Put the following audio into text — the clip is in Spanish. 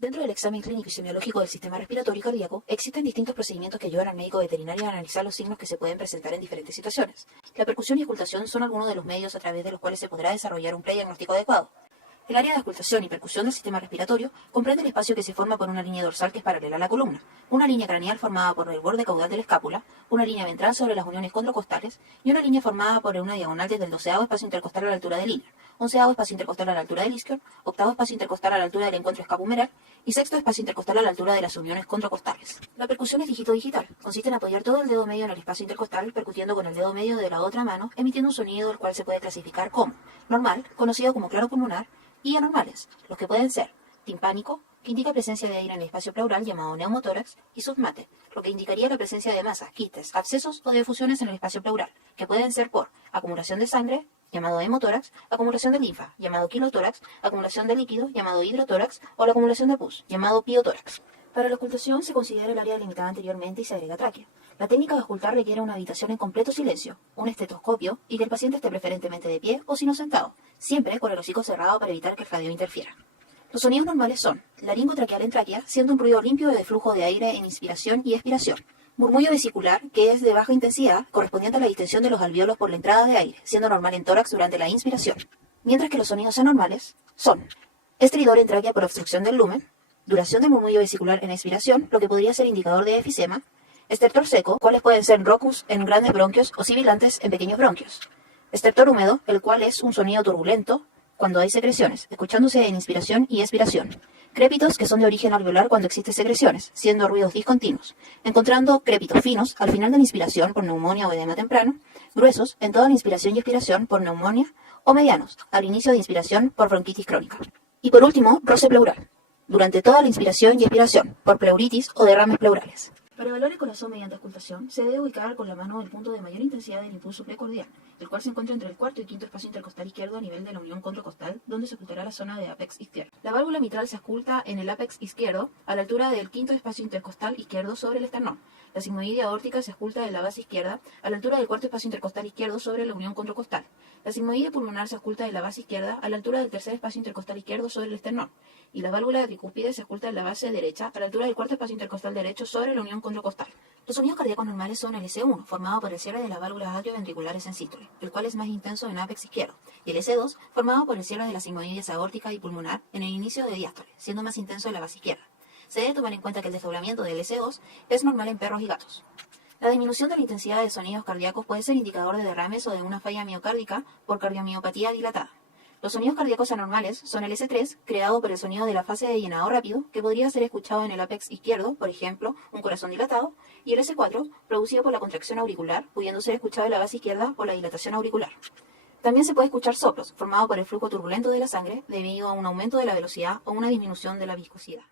Dentro del examen clínico y semiológico del sistema respiratorio y cardíaco, existen distintos procedimientos que ayudan al médico veterinario a analizar los signos que se pueden presentar en diferentes situaciones. La percusión y auscultación son algunos de los medios a través de los cuales se podrá desarrollar un prediagnóstico adecuado. El área de auscultación y percusión del sistema respiratorio comprende el espacio que se forma por una línea dorsal que es paralela a la columna, una línea craneal formada por el borde caudal de la escápula, una línea ventral sobre las uniones condrocostales y una línea formada por una diagonal desde el 12º espacio intercostal a la altura del ilion, 11º espacio intercostal a la altura del isquion, 8º espacio intercostal a la altura del encuentro escapumeral y 6º espacio intercostal a la altura de las uniones condrocostales. La percusión es dígito-digital. Consiste en apoyar todo el dedo medio en el espacio intercostal, percutiendo con el dedo medio de la otra mano, emitiendo un sonido el cual se puede clasificar como normal, conocido como claro pulmonar, y anormales, los que pueden ser timpánico, que indica presencia de aire en el espacio pleural llamado neumotórax, y submate, lo que indicaría la presencia de masas, quistes, abscesos o de efusiones en el espacio pleural, que pueden ser por acumulación de sangre, llamado hemotórax, acumulación de linfa, llamado quilotórax, acumulación de líquido, llamado hidrotórax, o la acumulación de pus, llamado piotórax. Para la auscultación se considera el área delimitada anteriormente y se agrega tráquea. La técnica de auscultar requiere una habitación en completo silencio, un estetoscopio y que el paciente esté preferentemente de pie o si no sentado, siempre con el hocico cerrado para evitar que el jadeo interfiera. Los sonidos normales son laringotraqueal en tráquea, siendo un ruido limpio de flujo de aire en inspiración y expiración. Murmullo vesicular, que es de baja intensidad, correspondiente a la distensión de los alvéolos por la entrada de aire, siendo normal en tórax durante la inspiración. Mientras que los sonidos anormales son estridor en tráquea por obstrucción del lumen, duración del murmullo vesicular en expiración, lo que podría ser indicador de efisema, estertor seco, cuales pueden ser rocus en grandes bronquios o sibilantes en pequeños bronquios. Estertor húmedo, el cual es un sonido turbulento cuando hay secreciones, escuchándose en inspiración y expiración. Crépitos que son de origen alveolar cuando existen secreciones, siendo ruidos discontinuos, encontrando crépitos finos al final de la inspiración por neumonía o edema temprano, gruesos en toda la inspiración y expiración por neumonía, o medianos al inicio de inspiración por bronquitis crónica. Y por último, roce pleural, durante toda la inspiración y expiración, por pleuritis o derrames pleurales. Para evaluar el corazón mediante auscultación, se debe ubicar con la mano el punto de mayor intensidad del impulso precordial, el cual se encuentra entre el cuarto y quinto espacio intercostal izquierdo a nivel de la unión condrocostal, donde se auscultará la zona de apex izquierdo. La válvula mitral se ausculta en el apex izquierdo, a la altura del quinto espacio intercostal izquierdo sobre el esternón. La sigmoidea aórtica se ausculta en la base izquierda, a la altura del cuarto espacio intercostal izquierdo sobre la unión condrocostal. La sigmoidea pulmonar se ausculta en la base izquierda, a la altura del tercer espacio intercostal izquierdo sobre el esternón. Y la válvula tricúspide se ausculta en la base derecha, a la altura del cuarto espacio intercostal derecho sobre la unión condrocostal. Los sonidos cardíacos normales son el S1, formado por el cierre de las válvulas atrioventriculares en sístole, el cual es más intenso en apex izquierdo, y el S2, formado por el cierre de las sigmoides aórtica y pulmonar en el inicio de diástole, siendo más intenso en la base izquierda. Se debe tomar en cuenta que el desdoblamiento del S2 es normal en perros y gatos. La disminución de la intensidad de sonidos cardíacos puede ser indicador de derrames o de una falla miocárdica por cardiomiopatía dilatada. Los sonidos cardíacos anormales son el S3, creado por el sonido de la fase de llenado rápido, que podría ser escuchado en el apex izquierdo, por ejemplo, un corazón dilatado, y el S4, producido por la contracción auricular, pudiendo ser escuchado en la base izquierda por la dilatación auricular. También se puede escuchar soplos, formado por el flujo turbulento de la sangre, debido a un aumento de la velocidad o una disminución de la viscosidad.